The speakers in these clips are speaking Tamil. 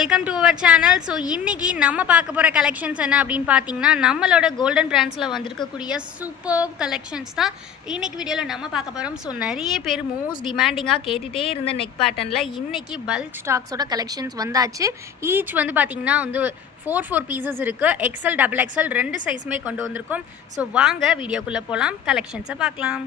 Welcome to our channel. So இன்றைக்கி நம்ம பார்க்க போகிற கலெக்ஷன்ஸ் என்ன அப்படின்னு பார்த்தீங்கன்னா, நம்மளோட கோல்டன் பிராண்ட்ஸில் வந்திருக்கக்கூடிய சூப்பர் கலெக்ஷன்ஸ் தான் இன்றைக்கி வீடியோவில் நம்ம பார்க்க போகிறோம். ஸோ நிறைய பேர் மோஸ்ட் டிமாண்டிங்காக கேட்டுகிட்டே இருந்த நெக் பேட்டர்னில் இன்றைக்கி பல்க் ஸ்டாக்ஸோட கலெக்ஷன்ஸ் வந்தாச்சு. ஈச் வந்து பார்த்திங்கன்னா வந்து ஃபோர் பீசஸ் இருக்குது. எக்ஸல் டபுள் எக்ஸல் ரெண்டு சைஸுமே கொண்டு வந்திருக்கோம். ஸோ வாங்க வீடியோக்குள்ளே போகலாம், கலெக்ஷன்ஸை பார்க்கலாம்.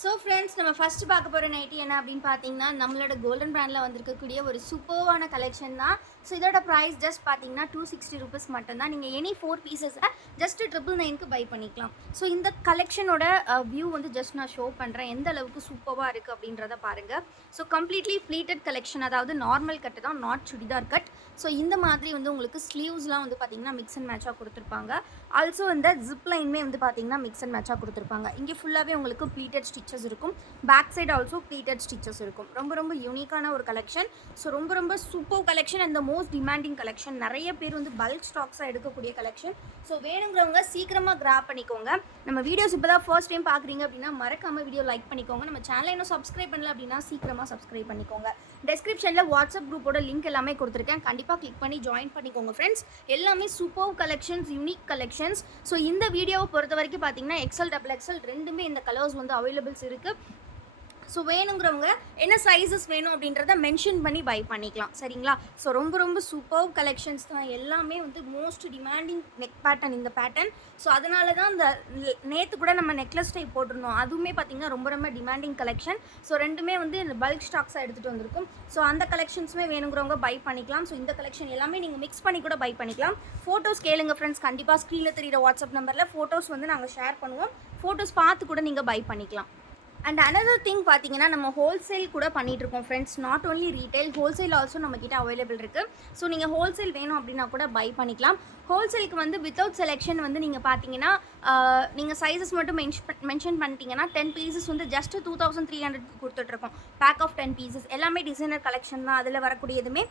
ஸோ ஃப்ரெண்ட்ஸ், நம்ம ஃபஸ்ட்டு பார்க்க போகிற நைட்டி என்ன அப்படின்னு பார்த்தீங்கன்னா, நம்மளோட கோல்டன் பிராண்டில் வந்திருக்கக்கூடிய ஒரு சூப்பர்வான கலெக்ஷன் தான். ஸோ இதோட ப்ரைஸ் ஜஸ்ட் பார்த்தீங்கன்னா 260 ரூபீஸ் மட்டும்தான். நீங்கள் எனி 4 பீசஸை ஜஸ்ட் 999க்கு பை பண்ணிக்கலாம். ஸோ இந்த கலெக்ஷனோட வியூ வந்து ஜஸ்ட் நான் ஷோ பண்ணுறேன், எந்த அளவுக்கு சூப்பராக இருக்குது அப்படின்றத பாருங்கள். ஸோ கம்ப்ளீட்லி ஃப்ளீட்டட் கலெக்ஷன், அதாவது நார்மல் கட்டு தான், நாட் சுடிதார் கட். ஸோ இந்த மாதிரி வந்து உங்களுக்கு ஸ்லீவ்ஸ்லாம் வந்து பார்த்திங்கன்னா மிக்ஸ் அண்ட் மேட்சாக கொடுத்துருப்பாங்க. ஆல்சோ இந்த ஜிப் லைனுமே வந்து பார்த்திங்கன்னா மிக்ஸ் அண்ட் மேட்சாக கொடுத்துருப்பாங்க. இங்கே ஃபுல்லாகவே உங்களுக்கு ப்ளீட்டட் ஸ்டிச்சஸ் இருக்கும், back side also pleated stitches இருக்கும். ரொம்ப யூனிக்கான ஒரு கலெக்ஷன். ஸோ ரொம்ப super collection and the most demanding collection. நிறைய பேர் வந்து பல்க் ஸ்டாக்ஸாக எடுக்கக்கூடிய கலெக்ஷன். ஸோ வேணுங்கிறவங்க சீக்கிரமாக கிராப் பண்ணிக்கோங்க. நம்ம வீடியோஸ் இப்போ தான் ஃபர்ஸ்ட் டைம் பார்க்குறீங்க அப்படின்னா மறக்காமல் வீடியோ லைக் பண்ணிக்கோங்க. நம்ம சேனலை இன்னும் சப்ஸ்கிரைப் பண்ணல அப்படின்னா சீக்கிரமாக சப்ஸ்கிரைப் பண்ணிக்கோங்க. டெஸ்கிரிப்ஷனில் வாட்ஸ்அப் குரூப்போட லிங்க் எல்லாமே கொடுத்துருக்கேன், கண்டிப்பாக கிளிக் பண்ணி ஜாயின் பண்ணிக்கோங்க ஃப்ரெண்ட்ஸ். எல்லாமே super collections, unique collections. So இந்த வீடியோவை பொறுத்த வரைக்கும் பார்த்தீங்கன்னா எக்ஸல் டபுள் எக்ஸல் ரெண்டுமே இந்த கலர்ஸ் வந்து அவைலபிள்ஸ் இருக்குது. ஸோ வேணுங்கிறவங்க என்ன சைஸஸ் வேணும் அப்படின்றத மென்ஷன் பண்ணி பை பண்ணிக்கலாம், சரிங்களா? ஸோ ரொம்ப சூப்பர் கலெக்ஷன்ஸ் தான். எல்லாமே வந்து மோஸ்ட் டிமாண்டிங் நெக் பேட்டர்ன் இந்த பேட்டர்ன். ஸோ அதனால தான் இந்த நேற்று கூட நம்ம நெக்லஸ் டைப் போட்டிருந்தோம், அதுவுமே பார்த்திங்கன்னா ரொம்ப டிமாண்டிங் கலெக்ஷன். ஸோ ரெண்டுமே வந்து இந்த பல்க் ஸ்டாக்ஸாக எடுத்துகிட்டு வந்திருக்கும். ஸோ அந்த கலெக்ஷன்ஸுமே வேணுங்கிறவங்க பை பண்ணிக்கலாம். ஸோ இந்த கலெக்ஷன் எல்லாமே நீங்கள் மிக்ஸ் பண்ணி கூட பை பண்ணிக்கலாம். ஃபோட்டோஸ் கேளுங்க ஃப்ரெண்ட்ஸ், கண்டிப்பாக ஸ்க்ரீனில் தெரியிற வாட்ஸ்அப் நம்பரில் ஃபோட்டோஸ் வந்து நாங்கள் ஷேர் பண்ணுவோம். ஃபோட்டோஸ் பார்த்து கூட நீங்கள் பை பண்ணிக்கலாம். அண்ட் அனதர் திங் பார்த்தீங்கன்னா, நம்ம ஹோல்சேல் கூட பண்ணிகிட்ருக்கோம் friends. Not only retail, wholesale also நம்மக்கிட்ட அவைலபிள் இருக்குது. ஸோ நீங்கள் ஹோல்சேல் வேணும் அப்படின்னா கூட பை பண்ணிக்கலாம். ஹோல்சேலுக்கு வந்து வித்தவுட் செலெக்ஷன் வந்து நீங்கள் பார்த்தீங்கன்னா, நீங்கள் சைஸஸ் மட்டும் மென்ஷன் பண்ணிட்டீங்கன்னா 10 பீசஸ் வந்து ஜஸ்ட் 2300 கொடுத்துட்ருக்கோம். பேக் ஆஃப் 10 பீசஸ் எல்லாமே டிசைனர் கலெக்ஷன் தான். அதில் வரக்கூடியதுமே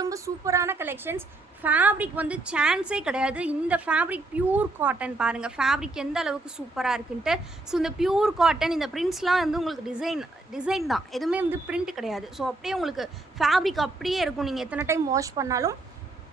ரொம்ப சூப்பரான கலெக்ஷன்ஸ். ஃபேப்ரிக் வந்து சான்ஸே கிடையாது. இந்த ஃபேப்ரிக் பியூர் காட்டன் பாருங்கள், ஃபேப்ரிக் எந்த அளவுக்கு சூப்பராக இருக்குன்ட்டு. ஸோ இந்த பியூர் காட்டன், இந்த பிரிண்ட்ஸ்லாம் வந்து உங்களுக்கு டிசைன் தான், எதுவுமே வந்து பிரிண்ட் கிடையாது. ஸோ அப்படியே உங்களுக்கு ஃபேப்ரிக் அப்படியே இருக்கும், நீங்கள் எத்தனை டைம் வாஷ் பண்ணாலும்.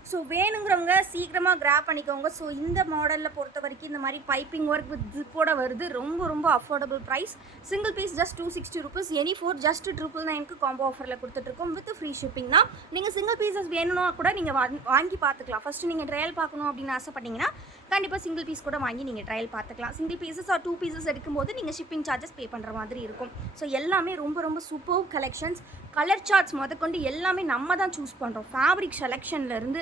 ஸோ வேணுங்கிறவங்க சீக்கிரமாக கிராப் பண்ணிக்கோங்க. ஸோ இந்த மாடலில் பொறுத்த வரைக்கும் இந்த மாதிரி பைப்பிங் ஒர்க் வித் ஜிப்போட வருது. ரொம்ப affordable price. Single piece just 260 rupees. Any 4 just 999க்கு காம்போ ஆஃபரில் கொடுத்துட்ருக்கோம் வித் ஃப்ரீ ஷிப்பிங் தான். நீங்கள் சிங்கிள் பீசஸ் வேணும்னா கூட நீங்கள் வாங்கி பார்த்துக்கலாம். ஃபஸ்ட்டு நீங்கள் ட்ரையல் பார்க்கணும் அப்படின்னு ஆசைப்பட்டீங்கன்னா கண்டிப்பாக சிங்கிள் பீஸ் கூட வாங்கி நீங்கள் ட்ரையல் பார்த்துக்கலாம். சிங்கிள் பீசஸ் ஆர் 2 பீசஸ் எடுக்கும்போது நீங்கள் ஷிப்பிங் சார்ஜஸ் பே பண்ணுற மாதிரி இருக்கும். ஸோ எல்லாமே ரொம்ப சூப்பர் கலெக்ஷன்ஸ். கலர் சார்ட்ஸ் முதற்கொண்டு எல்லாமே நம்ம தான் சூஸ் பண்ணுறோம். ஃபேப்ரிக் செலெக்ஷன்லேருந்து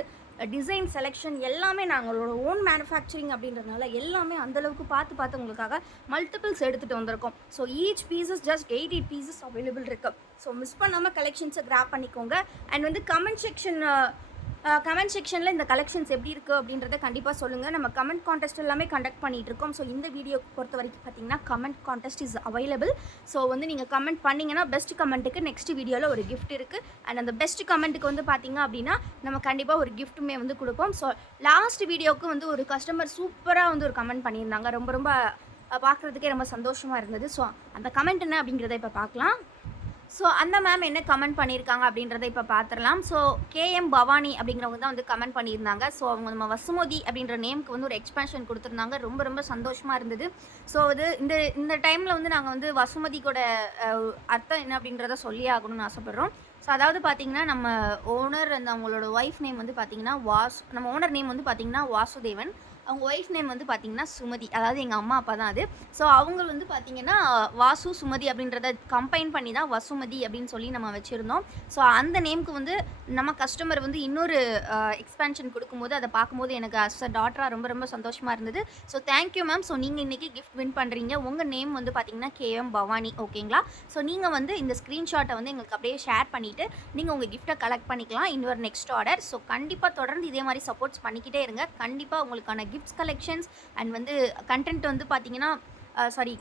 டிசைன் செலெக்ஷன் எல்லாமே நாங்களோட ஓன் மேனுஃபேக்சரிங் அப்படின்றதுனால எல்லாமே அந்தளவுக்கு பார்த்து உங்களுக்காக மல்டிபிள்ஸ் எடுத்துகிட்டு வந்திருக்கோம். So each pieces just 8 pieces available இருக்குது. ஸோ மிஸ் பண்ணாமல் கலெக்ஷன்ஸை கிராப் பண்ணிக்கோங்க. அண்ட் வந்து கமெண்ட் செக்ஷனில் இந்த கலெக்ஷன்ஸ் எப்படி இருக்குது அப்படின்றத கண்டிப்பாக சொல்லுங்கள். நம்ம கமெண்ட் கான்டெஸ்ட் எல்லாமே கண்டக்ட் பண்ணிகிட்ருக்கோம். ஸோ இந்த வீடியோ பொறுத்த வரைக்கும் பார்த்தீங்கன்னா comment contest is available. So வந்து நீங்கள் கமெண்ட் பண்ணிங்கன்னா பெஸ்ட் கமெண்ட்டுக்கு நெக்ஸ்ட் வீடியோவில் ஒரு கிஃப்ட் இருக்குது. அண்ட் அந்த பெஸ்ட் கமெண்ட்டுக்கு வந்து பார்த்திங்க அப்படின்னா நம்ம கண்டிப்பாக ஒரு கிஃப்ட்டுமே வந்து கொடுப்போம். ஸோ லாஸ்ட் வீடியோவுக்கு வந்து ஒரு கஸ்டமர் சூப்பராக வந்து ஒரு கமெண்ட் பண்ணியிருந்தாங்க. ரொம்ப பார்க்குறதுக்கே ரொம்ப சந்தோஷமாக இருந்தது. ஸோ அந்த கமெண்ட் என்ன அப்படிங்கிறத இப்போ பார்க்கலாம். ஸோ அந்த மேம் என்ன கமெண்ட் பண்ணியிருக்காங்க அப்படின்றத இப்போ பார்த்துடலாம். ஸோ KM பவானி அப்படிங்கிறவங்க தான் வந்து கமெண்ட் பண்ணியிருந்தாங்க. ஸோ அவங்க நம்ம வசுமதி அப்படின்ற நேமுக்கு வந்து ஒரு எக்ஸ்பேன்ஷன் கொடுத்துருந்தாங்க. ரொம்ப சந்தோஷமாக இருந்தது. ஸோ அது இந்த டைமில் வந்து நாங்கள் வந்து வசுமதிக்கோட அர்த்தம் என்ன அப்படின்றத சொல்லி ஆகணும்னு ஆசைப்பட்றோம். ஸோ அதாவது பார்த்திங்கன்னா, நம்ம ஓனர் அந்த அவங்களோட ஒய்ஃப் நேம் வந்து பார்த்திங்கன்னா நம்ம ஓனர் நேம் வந்து பார்த்திங்கன்னா வாசுதேவன். அவங்க ஒய்ஃப் நேம் வந்து பார்த்திங்கன்னா சுமதி, அதாவது எங்கள் அம்மா அப்பா தான் அது. ஸோ அவங்க வந்து பார்த்திங்கன்னா வாசு சுமதி அப்படின்றத கம்பைன் பண்ணி தான் வசுமதி அப்படின்னு சொல்லி நம்ம வச்சுருந்தோம். ஸோ அந்த நேமுக்கு வந்து நம்ம கஸ்டமர் வந்து இன்னொரு எக்ஸ்பேன்ஷன் கொடுக்கும்போது அதை பார்க்கும்போது எனக்கு அஸ் அ டாட்டராக ரொம்ப சந்தோஷமாக இருந்தது. So thank you ma'am. ஸோ நீங்கள் இன்றைக்கி கிஃப்ட் வின் பண்ணுறீங்க. உங்கள் நேம் வந்து பார்த்திங்கன்னா KM பவானி, ஓகேங்களா? ஸோ நீங்கள் வந்து இந்த ஸ்க்ரீன்ஷாட்டை வந்து எங்களுக்கு அப்படியே ஷேர் பண்ணிவிட்டு நீங்கள் உங்கள் கிஃப்ட்டை கலெக்ட் பண்ணிக்கலாம் இன்னொரு நெக்ஸ்ட் ஆர்டர். ஸோ கண்டிப்பாக தொடர்ந்து இதே மாதிரி சப்போர்ட்ஸ் பண்ணிக்கிட்டே இருங்க. கண்டிப்பாக உங்களுக்கான கிஃப்ட்ஸ் கலெக்ஷன்ஸ் அண்ட் வந்து கண்டென்ட் வந்து பார்த்திங்கன்னா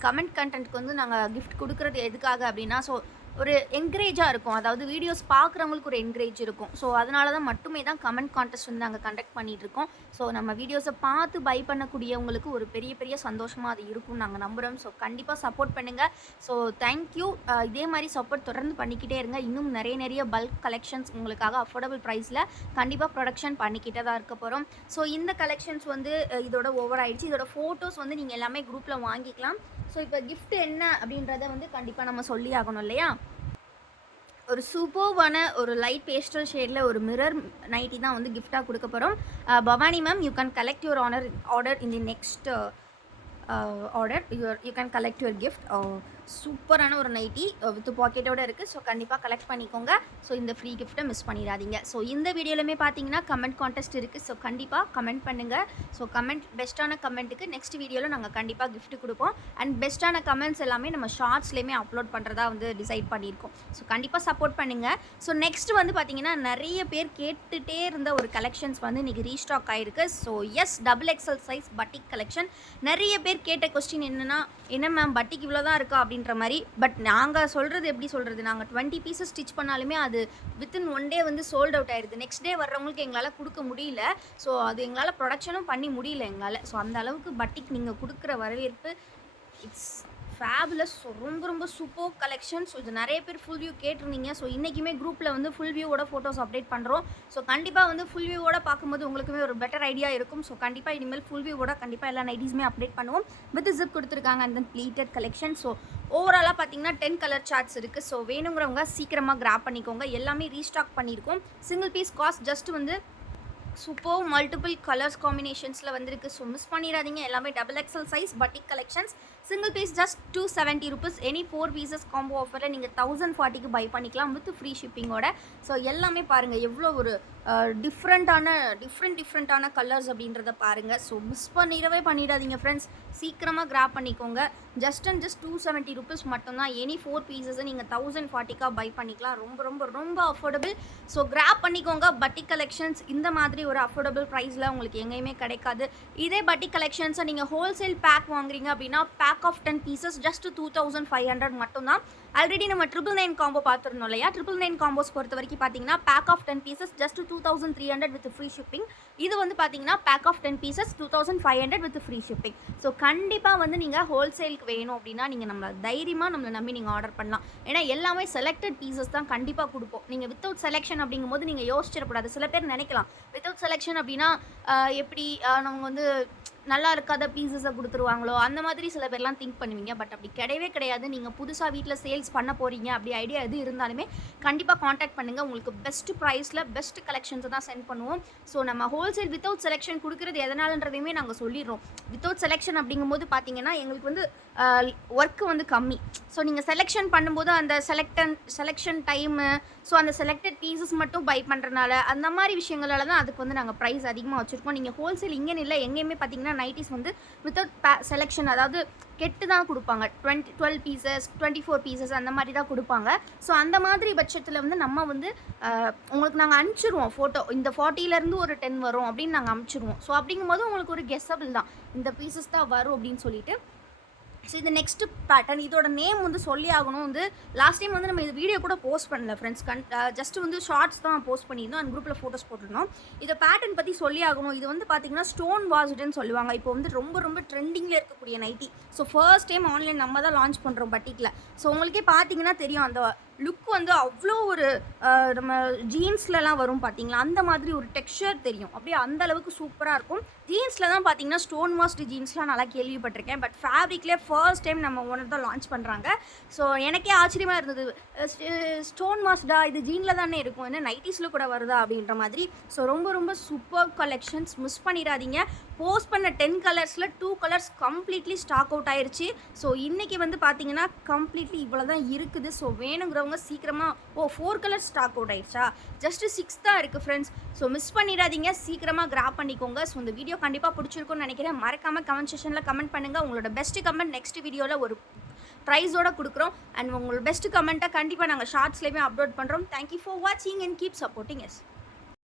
கமெண்ட் கண்டென்ட்க்கு வந்து நாங்கள் கிஃப்ட் கொடுக்குறது எதுக்காக அப்படின்னா, ஸோ ஒரு என்கரேஜாக இருக்கும். அதாவது வீடியோஸ் பார்க்குறவங்களுக்கு ஒரு என்கரேஜ் இருக்கும். ஸோ அதனால தான் மட்டுமே தான் கமெண்ட் கான்டெஸ்ட் வந்து நாங்கள் கண்டக்ட் பண்ணிகிட்ருக்கோம். ஸோ நம்ம வீடியோஸை பார்த்து பை பண்ணக்கூடியவங்களுக்கு ஒரு பெரிய பெரிய சந்தோஷமாக அது இருக்கும்னு நாங்கள் நம்புகிறோம். ஸோ கண்டிப்பாக சப்போர்ட் பண்ணுங்கள். So thank you. இதே மாதிரி சப்போர்ட் தொடர்ந்து பண்ணிக்கிட்டே இருங்க. இன்னும் நிறைய பல்க் கலெக்ஷன்ஸ் உங்களுக்காக அஃபோர்டபுள் ப்ரைஸில் கண்டிப்பாக ப்ரொடக்ஷன் பண்ணிக்கிட்டே தான் இருக்க போகிறோம். ஸோ இந்த கலெக்ஷன்ஸ் வந்து இதோட ஓவர் ஆயிடுச்சு. இதோட ஃபோட்டோஸ் வந்து நீங்கள் எல்லாமே குரூப்பில் வாங்கிக்கலாம். ஸோ இப்போ கிஃப்ட் என்ன அப்படின்றத வந்து கண்டிப்பாக நம்ம சொல்லி ஆகணும் இல்லையா? ஒரு சூப்பர்வான ஒரு லைட் பேஸ்டல் ஷேடில் ஒரு மிரர் நைட்டி தான் வந்து கிஃப்டாக கொடுக்க போகிறோம். Bhavani ma'am, you can collect your order in the next order. You can collect your gift. சூப்பரான ஒரு நைட்டி வித் பாக்கெட்டோடு இருக்குது. ஸோ கண்டிப்பாக கலெக்ட் பண்ணிக்கோங்க. ஸோ இந்த ஃப்ரீ கிஃப்ட்டை மிஸ் பண்ணிடாதீங்க. ஸோ இந்த வீடியோலையுமே பார்த்தீங்கன்னா கமெண்ட் கான்டெஸ்ட் இருக்குது. ஸோ கண்டிப்பாக கமெண்ட் பண்ணுங்கள். ஸோ பெஸ்ட்டான கமெண்ட்டுக்கு நெக்ஸ்ட் வீடியோவில் நாங்கள் கண்டிப்பாக கிஃப்ட் கொடுப்போம். அண்ட் பெஸ்ட்டான கமெண்ட்ஸ் எல்லாமே நம்ம ஷார்ட்ஸ்லேயுமே அப்லோட் பண்ணுறதா வந்து டிசைட் பண்ணியிருக்கோம். ஸோ கண்டிப்பாக சப்போர்ட் பண்ணுங்கள். ஸோ நெக்ஸ்ட் வந்து பார்த்தீங்கன்னா நிறைய பேர் கேட்டுகிட்டே இருந்த ஒரு கலெக்ஷன்ஸ் வந்து இன்றைக்கி ரீஸ்டாக் ஆகிருக்கு. So S, XXL size batik collection. நிறைய பேர் கேட்ட கொஸ்டின் என்னென்னா, என்ன மேம் பட்டிக் இவ்வளோ தான் இருக்கா அப்படின்ற மாதிரி. பட் நாங்கள் சொல்கிறது எப்படி சொல்கிறது, நாங்கள் 20 பீசஸ் ஸ்டிச் பண்ணாலுமே அது வித்தின் 1 டே வந்து சோல்ட் அவுட் ஆயிடுது. நெக்ஸ்ட் டே வர்றவங்களுக்கு எங்களால் கொடுக்க முடியல. ஸோ அது எங்களால் ப்ரொடக்ஷனும் பண்ணி முடியல எங்களால். ஸோ அந்த அளவுக்கு பட்டிக் நீங்கள் கொடுக்குற வரவேற்பு இட்ஸ் ஃபேபுலஸ். ஸோ ரொம்ப சூப்பர் கலெக்ஷன். ஸோ இது நிறைய பேர் ஃபுல் வியூ கேட்டிருந்தீங்க. ஸோ இன்றைக்குமே குரூப்பில் வந்து ஃபுல் வியூவோட ஃபோட்டோஸ் அப்டேட் பண்ணுறோம். ஸோ கண்டிப்பாக வந்து ஃபுல் வியூவோட பார்க்கும்போது உங்களுக்குமே ஒரு பெட்டர் ஐடியா இருக்கும். ஸோ கண்டிப்பாக இனிமேல் ஃபுல் வியூவோட கண்டிப்பாக எல்லா நைட்டிஸுமே அப்டேட் பண்ணுவோம். வித் ஜிப் கொடுத்துருக்காங்க and then pleated collection. So ஓவராலாக பார்த்தீங்கன்னா 10 கலர் சார்ட்ஸ் இருக்குது. ஸோ வேணுங்கிறவங்க சீக்கிரமாக கிராப் பண்ணிக்கோங்க. எல்லாமே ரீஸ்டாக் பண்ணியிருக்கோம். சிங்கிள் பீஸ் காஸ்ட் ஜஸ்ட் வந்து சூப்பர் மல்டிபிள் கலர்ஸ் காம்பினேஷன்ஸில் வந்திருக்கு. ஸோ மிஸ் பண்ணிடாதீங்க. எல்லாமே XXL size batik collections. Single piece just 270 rupees. Any 4 pieces combo ஆஃபரில் நீங்கள் 1040க்கு பை பண்ணிக்கலாம் வித் ஃப்ரீ ஷிப்பிங்கோட. ஸோ எல்லாமே பாருங்கள் எவ்வளோ ஒரு டிஃப்ரெண்ட்டான கலர்ஸ் அப்படின்றத பாருங்கள். ஸோ மிஸ் பண்ணிடாதீங்க ஃப்ரெண்ட்ஸ். சீக்கிரமாக கிராப் பண்ணிக்கோங்க. ஜஸ்ட் 270 rupees மட்டும்தான். எனி 4 பீசஸை நீங்கள் 1040க்காக பை பண்ணிக்கலாம். ரொம்ப அஃபோர்டபுள். ஸோ கிராப் பண்ணிக்கோங்க. பட்டிக் கலெக்ஷன்ஸ் இந்த மாதிரி ஒரு அஃபோர்டபுள் ப்ரைஸில் உங்களுக்கு எங்கேயுமே கிடைக்காது. இதே பட்டிக் கலெக்ஷன்ஸை நீங்கள் ஹோல்சேல் பேக் வாங்குறீங்க அப்படின்னா பேக் ஆஃப் 10 பீசஸ் ஜஸ்ட் 2500 மட்டும்தான். ஆல்ரெடி நம்ம 999 காம்போ பார்த்துருந்தோம் இல்லையா? 999 காம்போஸ் பொறுத்த வரைக்கும் பார்த்தீங்கன்னா pack of 10 pieces just 2300 with free shipping. இது வந்து பார்த்தீங்கன்னா pack of 10 pieces 2500 with free shipping. So கண்டிப்பாக வந்து நீங்கள் ஹோல்சேலுக்கு வேணும் அப்படின்னா நீங்கள் நம்மளை நம்பி நீங்கள் ஆர்டர் பண்ணலாம். ஏன்னா எல்லாமே செலக்டட் பீசஸ் தான் கண்டிப்பாக கொடுப்போம். நீங்கள் வித்தவுட் செலெக்ஷன் அப்படிங்கும்போது நீங்கள் யோசிச்சிடக்கூடாது. சில பேர் நினைக்கலாம் வித்தவுட் செலெக்ஷன் அப்படின்னா எப்படி நம்ம வந்து நல்லா இருக்காத பீசஸை கொடுத்துருவாங்களோ அந்த மாதிரி சில பேர்லாம் திங்க் பண்ணுவீங்க. பட் அப்படி கிடையாது. நீங்கள் புதுசாக வீட்டில் சேல்ஸ் பண்ண போகிறீங்க அப்படி ஐடியா எது இருந்தாலுமே கண்டிப்பாக காண்டாக்ட் பண்ணுங்கள். உங்களுக்கு பெஸ்ட் ப்ரைஸில் பெஸ்ட் கலெக்ஷன்ஸை தான் சென்ட் பண்ணுவோம். ஸோ நம்ம ஹோல்சேல் வித்தவுட் செலெக்ஷன் கொடுக்குறது எதனாலன்றதையுமே நாங்கள் சொல்லிடுறோம். வித்தவுட் செலெக்ஷன் அப்படிங்கும்போது பார்த்தீங்கன்னா எங்களுக்கு வந்து ஒர்க்கு வந்து கம்மி. ஸோ நீங்கள் செலெக்ஷன் பண்ணும்போது அந்த செலெக்ஷன் டைமு, ஸோ அந்த செலக்டட் பீசஸ் மட்டும் பை பண்ணுறனால அந்த மாதிரி விஷயங்களால தான் அதுக்கு வந்து நாங்கள் ப்ரைஸ் அதிகமாக வச்சுருக்கோம். நீங்கள் ஹோல்சேல் இங்கேன்னு இல்லை, எங்கேயுமே பார்த்தீங்கன்னா நைட்டிஸ் வந்து வித்தவுட் செலெக்ஷன், அதாவது கெட்டு தான் கொடுப்பாங்க. 12 பீசஸ் 24 பீசஸ் அந்த மாதிரி தான் கொடுப்பாங்க. ஸோ அந்த மாதிரி பட்சத்தில் வந்து நம்ம வந்து உங்களுக்கு நாங்கள் அனுப்பிச்சிடுவோம் ஃபோட்டோ. இந்த 40லேருந்து ஒரு 10 வரும் அப்படின்னு நாங்கள் அனுப்பிச்சிடுவோம். ஸோ அப்படிங்கும்போது உங்களுக்கு ஒரு கெஸ்ஸபிள் தான் இந்த பீசஸ் தான் வரும் அப்படின்னு சொல்லிட்டு. ஸோ இது நெக்ஸ்ட் பேட்டர்ன். இதோட நேம் வந்து சொல்லி ஆகணும். வந்து லாஸ்ட் டைம் வந்து நம்ம இது வீடியோ கூட போஸ்ட் பண்ணல ஃப்ரெண்ட்ஸ். ஜஸ்ட் வந்து ஷார்ட்ஸ் தான் போஸ்ட் பண்ணியிருந்தோம். அந்த குரூப்பில் ஃபோட்டோஸ் போட்டிருந்தோம். இதை பேட்டர்ன் பற்றி சொல்லி ஆகணும். இது வந்து பார்த்தீங்கன்னா ஸ்டோன் வாஷ்டுன்னு சொல்லுவாங்க. இப்போ வந்து ரொம்ப ட்ரெண்டிங்கில் இருக்கக்கூடிய nighty. So first time online நம்ம தான் லான்ச் பண்ணுறோம் பட்டிக்கில். ஸோ உங்களுக்கே பார்த்தீங்கன்னா தெரியும் அந்த லுக் வந்து அவ்வளோ ஒரு நம்ம ஜீன்ஸ்லலாம் வரும் பார்த்தீங்களா, அந்த மாதிரி ஒரு டெக்ஸ்சர் தெரியும். அப்படியே அந்த அளவுக்கு சூப்பராக இருக்கும். ஜீன்ஸில் தான் பார்த்தீங்கன்னா ஸ்டோன் வாஷ்டு ஜீன்ஸ்லாம் நல்லா கேள்விப்பட்டிருக்கேன். பட் ஃபேப்ரிக்லேயே ஃபர்ஸ்ட் டைம் நம்ம ஓனர் தான் லான்ச் பண்ணுறாங்க. ஸோ எனக்கே ஆச்சரியமாக இருந்தது. ஸ்டோன் வாஷ்டா, இது ஜீனில் தானே இருக்கும், என்ன நைட்டிஸில் கூட வருதா அப்படின்ற மாதிரி. ஸோ ரொம்ப சூப்பர் கலெக்ஷன்ஸ். மிஸ் பண்ணிடாதீங்க. போஸ்ட் பண்ண 10 கலர்ஸில் 2 கலர்ஸ் கம்ப்ளீட்லி ஸ்டாக் அவுட் ஆயிடுச்சு. ஸோ இன்றைக்கி வந்து பார்த்தீங்கன்னா கம்ப்ளீட்லி இவ்வளோ தான் இருக்குது. ஸோ வேணுங்கிறவங்க சீக்கிரமாக 4 கலர்ஸ் ஸ்டாக் அவுட் ஆயிடுச்சா, ஜஸ்ட் 6 தான் இருக்குது ஃப்ரெண்ட்ஸ். ஸோ மிஸ் பண்ணிடாதீங்க, சீக்கிரமாக கிராப் பண்ணிக்கோங்க. ஸோ இந்த வீடியோ கண்டிப்பாக பிடிச்சிருக்கும்னு நினைக்கிறேன். மறக்காமல் கமெண்ட் செக்ஷனில் கமெண்ட் பண்ணுங்கள். உங்களோட பெஸ்ட் கமெண்ட் நெக்ஸ்ட் வீடியோவில் ஒரு ப்ரைஸோடு கொடுக்குறோம். அண்ட் உங்களோட பெஸ்ட் கமெண்ட்டை கண்டிப்பாக நாங்கள் ஷார்ட்ஸ்லேயுமே அப்லோட் பண்ணுறோம். தேங்க்யூ ஃபார் வாட்சிங் அண்ட் கீப் சப்போர்ட்டிங் எஸ்.